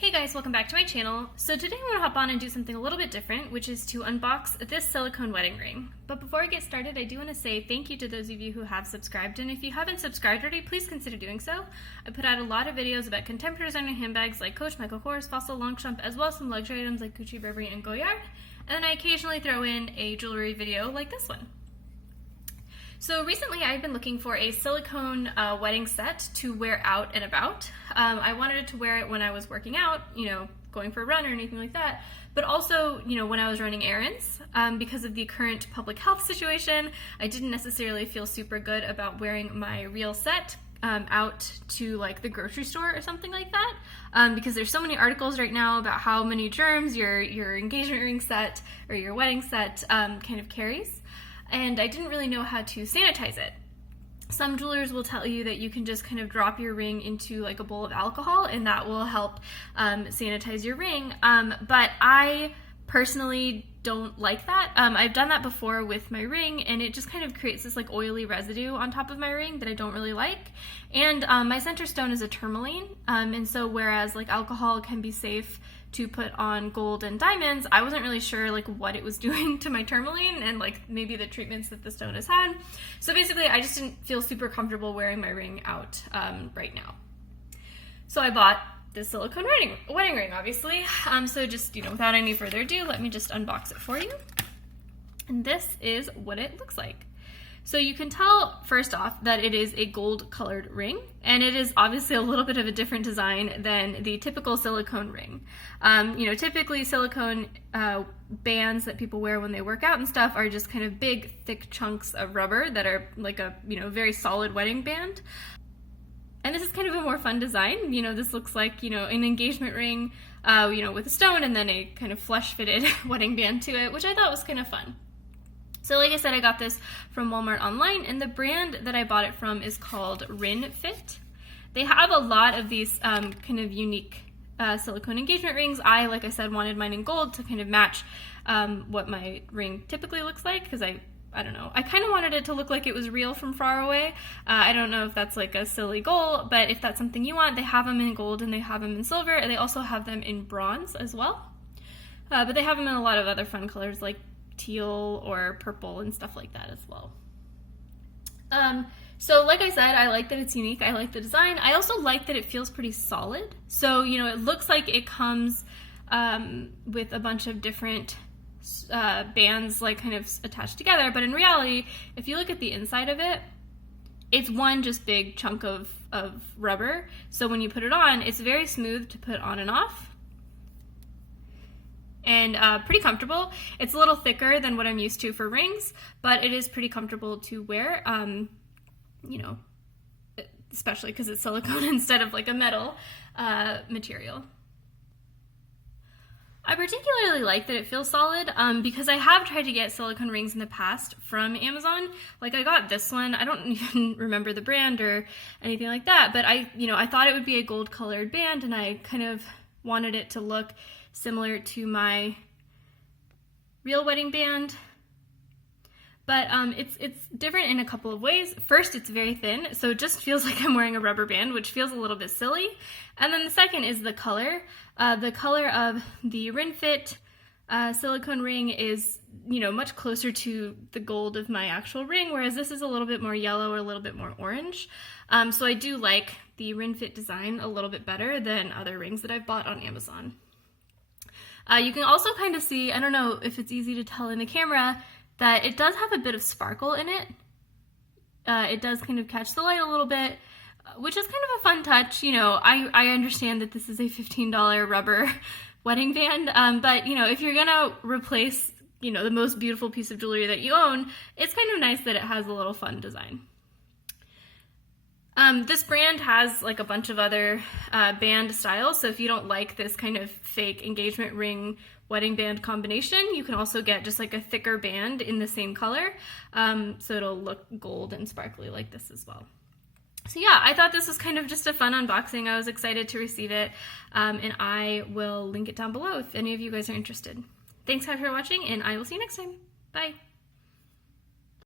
Hey guys, welcome back to my channel. So today I'm going to hop on and do something a little bit different, which is to unbox this silicone wedding ring. But before I get started, I do want to say thank you to those of you who have subscribed, and if you haven't subscribed already, please consider doing so. I put out a lot of videos about contemporary designer handbags like Coach, Michael Kors, Fossil, Longchamp, as well as some luxury items like Gucci, Burberry, and Goyard. And then I occasionally throw in a jewelry video like this one. So recently I've been looking for a silicone wedding set to wear out and about. I wanted to wear it when I was working out, going for a run or anything like that, but also, when I was running errands. Because of the current public health situation, I didn't necessarily feel super good about wearing my real set out to like the grocery store or something like that, because there's so many articles right now about how many germs your engagement ring set or your wedding set kind of carries. And I didn't really know how to sanitize it. Some jewelers will tell you that you can just kind of drop your ring into like a bowl of alcohol and that will help sanitize your ring, but I personally don't like that. I've done that before with my ring and it just kind of creates this like oily residue on top of my ring that I don't really like. And my center stone is a tourmaline, and so whereas like alcohol can be safe to put on gold and diamonds, I wasn't really sure like what it was doing to my tourmaline and like maybe the treatments that the stone has had. So basically I just didn't feel super comfortable wearing my ring out right now. So I bought this silicone wedding ring, obviously. So just, without any further ado, let me just unbox it for you. And this is what it looks like. So you can tell, first off, that it is a gold-colored ring, and it is obviously a little bit of a different design than the typical silicone ring. Typically silicone bands that people wear when they work out and stuff are just kind of big, thick chunks of rubber that are like a, very solid wedding band. And this is kind of a more fun design. This looks like, an engagement ring, with a stone and then a kind of flush-fitted wedding band to it, which I thought was kind of fun. So like I said, I got this from Walmart online, and the brand that I bought it from is called Rinfit. They have a lot of these kind of unique silicone engagement rings. Like I said, wanted mine in gold to kind of match what my ring typically looks like, because I don't know. I kind of wanted it to look like it was real from far away. I don't know if that's like a silly goal, but if that's something you want, they have them in gold and they have them in silver, and they also have them in bronze as well. But they have them in a lot of other fun colors like teal or purple and stuff like that as well. So like I said, I like that it's unique. I like the design. I also like that it feels pretty solid. So, it looks like it comes with a bunch of different bands like kind of attached together, but in reality, if you look at the inside of it, it's one just big chunk of rubber. So when you put it on, it's very smooth to put on and off, and pretty comfortable. It's a little thicker than what I'm used to for rings, but it is pretty comfortable to wear, especially because it's silicone instead of like a metal material. I particularly like that it feels solid because I have tried to get silicone rings in the past from Amazon. Like I got this one, I don't even remember the brand or anything like that, but I thought it would be a gold colored band, and I kind of wanted it to look similar to my real wedding band. But it's different in a couple of ways. First, it's very thin, so it just feels like I'm wearing a rubber band, which feels a little bit silly. And then the second is the color. The color of the Rinfit silicone ring is, much closer to the gold of my actual ring, whereas this is a little bit more yellow or a little bit more orange. So I do like the Rinfit design a little bit better than other rings that I've bought on Amazon. You can also kind of see, I don't know if it's easy to tell in the camera, that it does have a bit of sparkle in it. It does kind of catch the light a little bit, which is kind of a fun touch. I understand that this is a $15 rubber wedding band, but if you're gonna replace, the most beautiful piece of jewelry that you own, it's kind of nice that it has a little fun design. This brand has like a bunch of other band styles, so if you don't like this kind of fake engagement ring wedding band combination, you can also get just like a thicker band in the same color, so it'll look gold and sparkly like this as well. So yeah, I thought this was kind of just a fun unboxing. I was excited to receive it, and I will link it down below if any of you guys are interested. Thanks guys for watching, and I will see you next time. Bye!